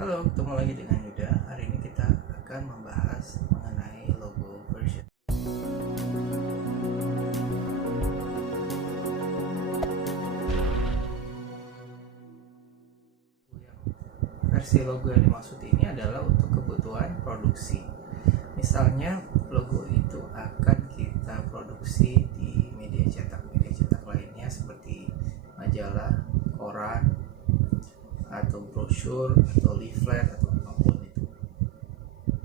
Halo, ketemu lagi dengan Yuda. Hari ini kita akan membahas mengenai logo version. Versi logo yang dimaksud ini adalah untuk kebutuhan produksi. Misalnya, logo itu akan kita produksi di media cetak lainnya seperti majalah, koran, atau brosur, atau leaflet, atau apapun itu.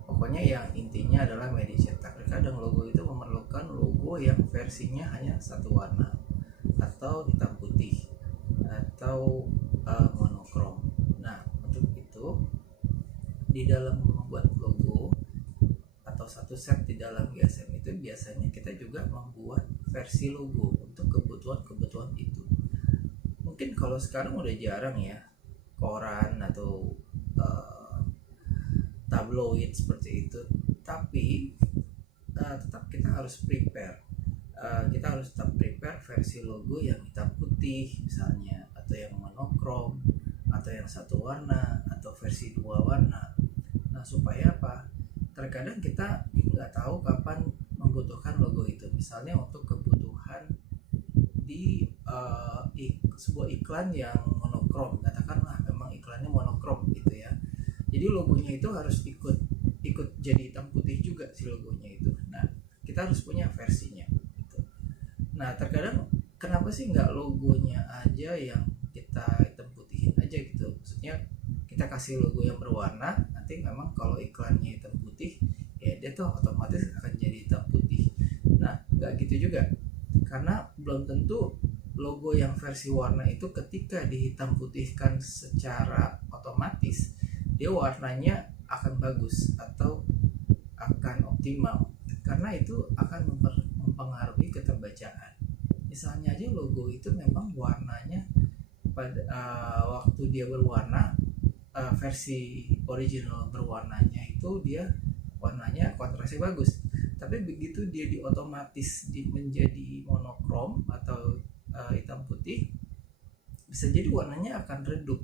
Pokoknya yang intinya adalah media cetak. Terkadang logo itu memerlukan logo yang versinya hanya satu warna, atau hitam putih, atau monokrom. Nah, untuk itu di dalam membuat logo atau satu set di dalam GSM itu biasanya kita juga membuat versi logo untuk kebutuhan itu. Mungkin kalau sekarang udah jarang ya koran atau tabloid seperti itu, tapi tetap kita harus prepare. Kita harus tetap prepare versi logo yang hitam putih misalnya, atau yang monokrom, atau yang satu warna, atau versi dua warna. Nah, supaya apa? Terkadang kita nggak tahu kapan membutuhkan logo itu. Misalnya untuk kebutuhan di sebuah iklan yang monokrom, katakanlah memang iklannya monokrom gitu ya. Jadi logonya itu harus ikut jadi hitam putih juga si logonya itu. Nah, kita harus punya versinya gitu. Nah, terkadang kenapa sih nggak logonya aja yang kita hitam putihin aja gitu? Maksudnya kita kasih logo yang berwarna, nanti memang kalau iklannya hitam putih ya dia tuh otomatis akan jadi hitam putih. Nah, nggak gitu juga, karena belum tentu logo yang versi warna itu ketika dihitam putihkan secara otomatis dia warnanya akan bagus atau akan optimal, karena itu akan mempengaruhi keterbacaan. Misalnya aja logo itu memang warnanya pada waktu dia berwarna, versi original berwarnanya itu dia warnanya kontrasnya bagus, tapi begitu dia diotomatis menjadi monokrom atau hitam putih, bisa jadi warnanya akan redup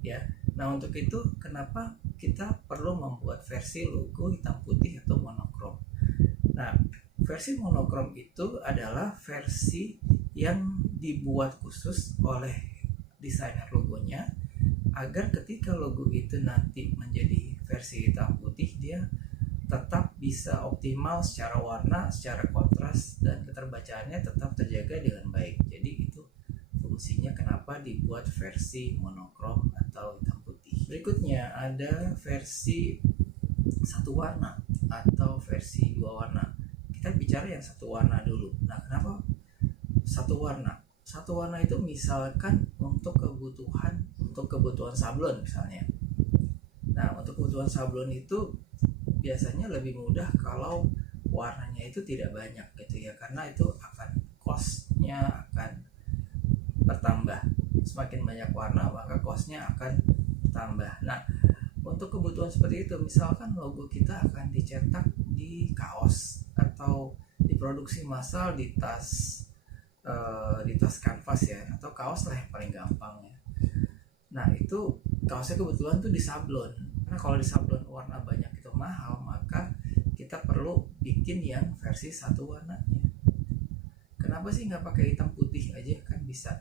ya. Nah, untuk itu kenapa kita perlu membuat versi logo hitam putih atau monokrom. Nah, versi monokrom itu adalah versi yang dibuat khusus oleh desainer logonya agar ketika logo itu nanti menjadi versi hitam putih dia tetap bisa optimal secara warna, secara kontras, dan keterbacaannya tetap terjaga dengan baik. Jadi itu fungsinya kenapa dibuat versi monokrom atau hitam putih. Berikutnya ada versi satu warna atau versi dua warna. Kita bicara yang satu warna dulu. Nah, kenapa satu warna? Satu warna itu misalkan untuk kebutuhan sablon misalnya. Nah, untuk kebutuhan sablon itu biasanya lebih mudah kalau warnanya itu tidak banyak gitu ya, karena itu akan cost-nya akan bertambah. Semakin banyak warna maka cost-nya akan bertambah. Nah, untuk kebutuhan seperti itu, misalkan logo kita akan dicetak di kaos atau diproduksi massal di tas kanvas ya, atau kaos lah yang paling gampang ya. Nah, itu kaosnya kebetulan tuh di sablon. Karena kalau di sablon warna banyak itu mahal, maka kita perlu bikin yang versi satu warnanya. Kenapa sih nggak pakai hitam putih aja? Kan bisa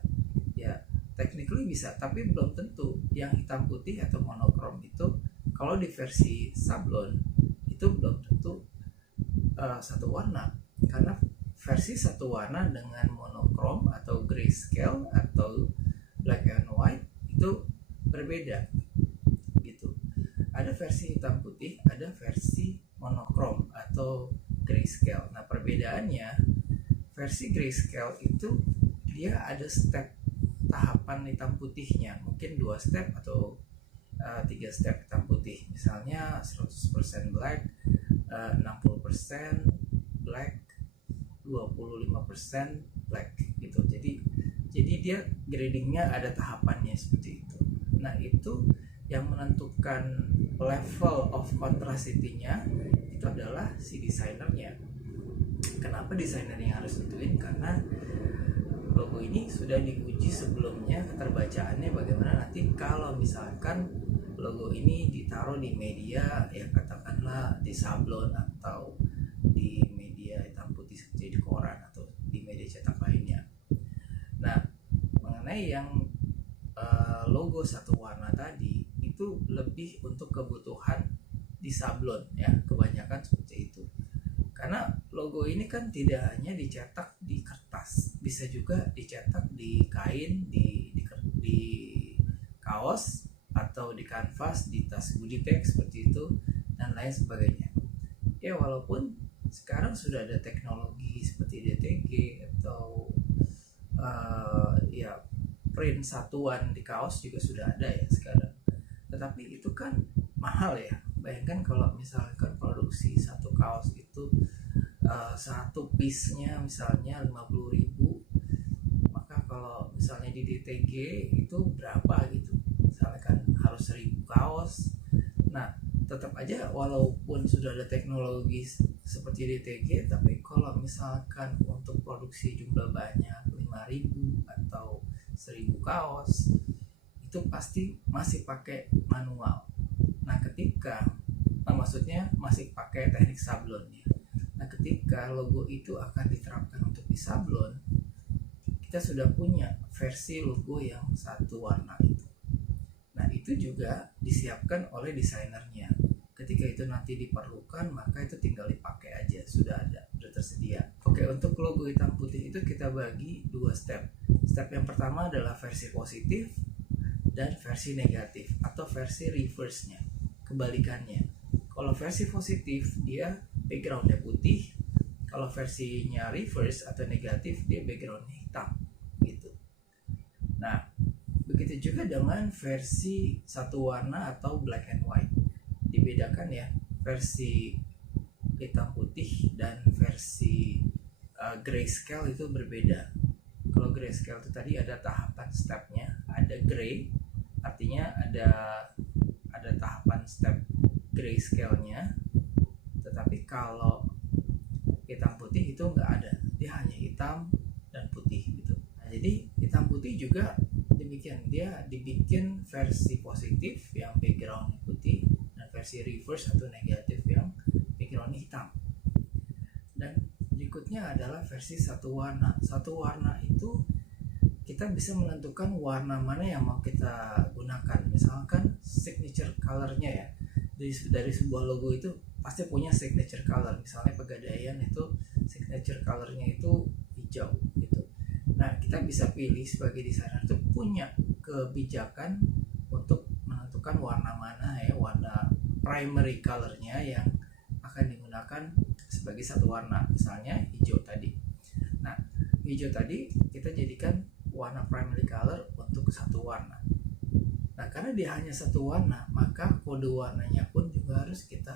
ya, technically bisa, tapi belum tentu yang hitam putih atau monokrom itu kalau di versi sablon itu belum tentu satu warna, karena versi satu warna dengan monokrom atau grayscale atau black and white itu berbeda gitu. Ada versi hitam putih, ada versi monokrom atau grayscale. Nah, perbedaannya versi grayscale itu dia ada step tahapan hitam putihnya, mungkin 2 step atau 3 step hitam putih. Misalnya 100% black, 60% black, 25% black gitu. Jadi dia gradingnya ada tahapannya seperti itu. Nah, itu yang menentukan level of contrasty-nya itu adalah si desainernya. Kenapa desainernya harus tentuin? Karena logo ini sudah diuji sebelumnya keterbacaannya bagaimana nanti kalau misalkan logo ini ditaruh di media ya, katakanlah di sablon atau di media hitam putih seperti di koran atau di media cetak lainnya. Nah, mengenai yang logo satu warna tadi itu lebih untuk kebutuhan di sablon ya, kebanyakan seperti itu. Karena logo ini kan tidak hanya dicetak di kertas, bisa juga dicetak di kain, di kaos atau di kanvas, di tas goodie bag seperti itu dan lain sebagainya. Ya walaupun sekarang sudah ada teknologi seperti DTG atau ya print satuan di kaos juga sudah ada ya sekarang. Tetapi itu kan mahal ya. Bayangkan kalau misalkan produksi satu kaos itu satu piece-nya misalnya 50.000, maka kalau misalnya di DTG itu berapa gitu, misalnya kan harus 1.000 kaos. Nah tetap aja walaupun sudah ada teknologi seperti DTG, tapi kalau misalkan untuk produksi jumlah banyak 5.000 atau 1.000 kaos itu pasti masih pakai manual. Nah maksudnya masih pakai teknik sablonnya. Nah ketika logo itu akan diterapkan untuk di sablon, kita sudah punya versi logo yang satu warna itu. Nah itu juga disiapkan oleh desainernya. Ketika itu nanti diperlukan, maka itu tinggal dipakai aja, sudah ada, sudah tersedia. Oke, untuk logo hitam putih itu kita bagi 2 step. Step yang pertama adalah versi positif dan versi negatif atau versi reverse-nya, kebalikannya. Kalau versi positif dia backgroundnya putih, kalau versinya reverse atau negatif dia backgroundnya hitam gitu. Nah begitu juga dengan versi satu warna atau black and white. Dibedakan ya, versi hitam putih dan versi grayscale itu berbeda. Kalau grayscale itu tadi ada tahapan stepnya, ada gray, artinya ada tahapan step grayscale-nya. Tetapi kalau hitam putih itu nggak ada, dia hanya hitam dan putih gitu. Nah, jadi hitam putih juga demikian, dia dibikin versi positif yang background putih dan versi reverse atau negatif yang background hitam. Dan berikutnya adalah versi satu warna. Satu warna itu kita bisa menentukan warna mana yang mau kita gunakan. Misalkan signature color-nya ya, dari sebuah logo itu pasti punya signature color. Misalnya Pegadaian itu signature color-nya itu hijau gitu. Nah kita bisa pilih sebagai desainer itu punya kebijakan untuk menentukan warna mana ya, warna primary color-nya yang akan digunakan sebagai satu warna. Misalnya hijau tadi. Nah hijau tadi kita jadikan warna primary color untuk satu warna. Nah karena dia hanya satu warna, maka kode warnanya pun juga harus kita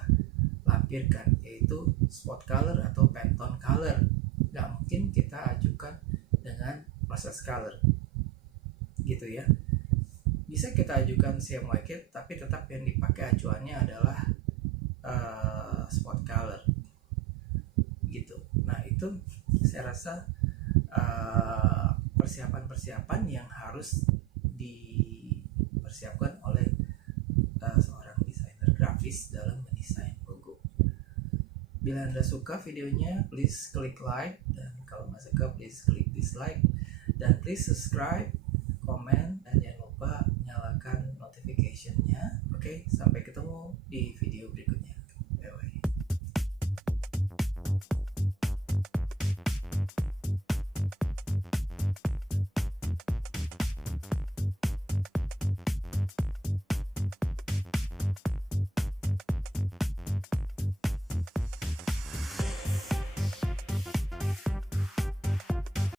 lampirkan, yaitu spot color atau Pantone color. Gak mungkin kita ajukan dengan process color gitu ya. Bisa kita ajukan CMYK, tapi tetap yang dipakai acuannya adalah spot color gitu. Nah itu saya rasa persiapan-persiapan yang harus dipersiapkan oleh seorang desainer grafis dalam mendesain logo. Bila Anda suka videonya, please klik like, dan kalau nggak suka please klik dislike, dan please subscribe, komen, dan jangan lupa nyalakan notification-nya. Oke, sampai ketemu di video berikutnya.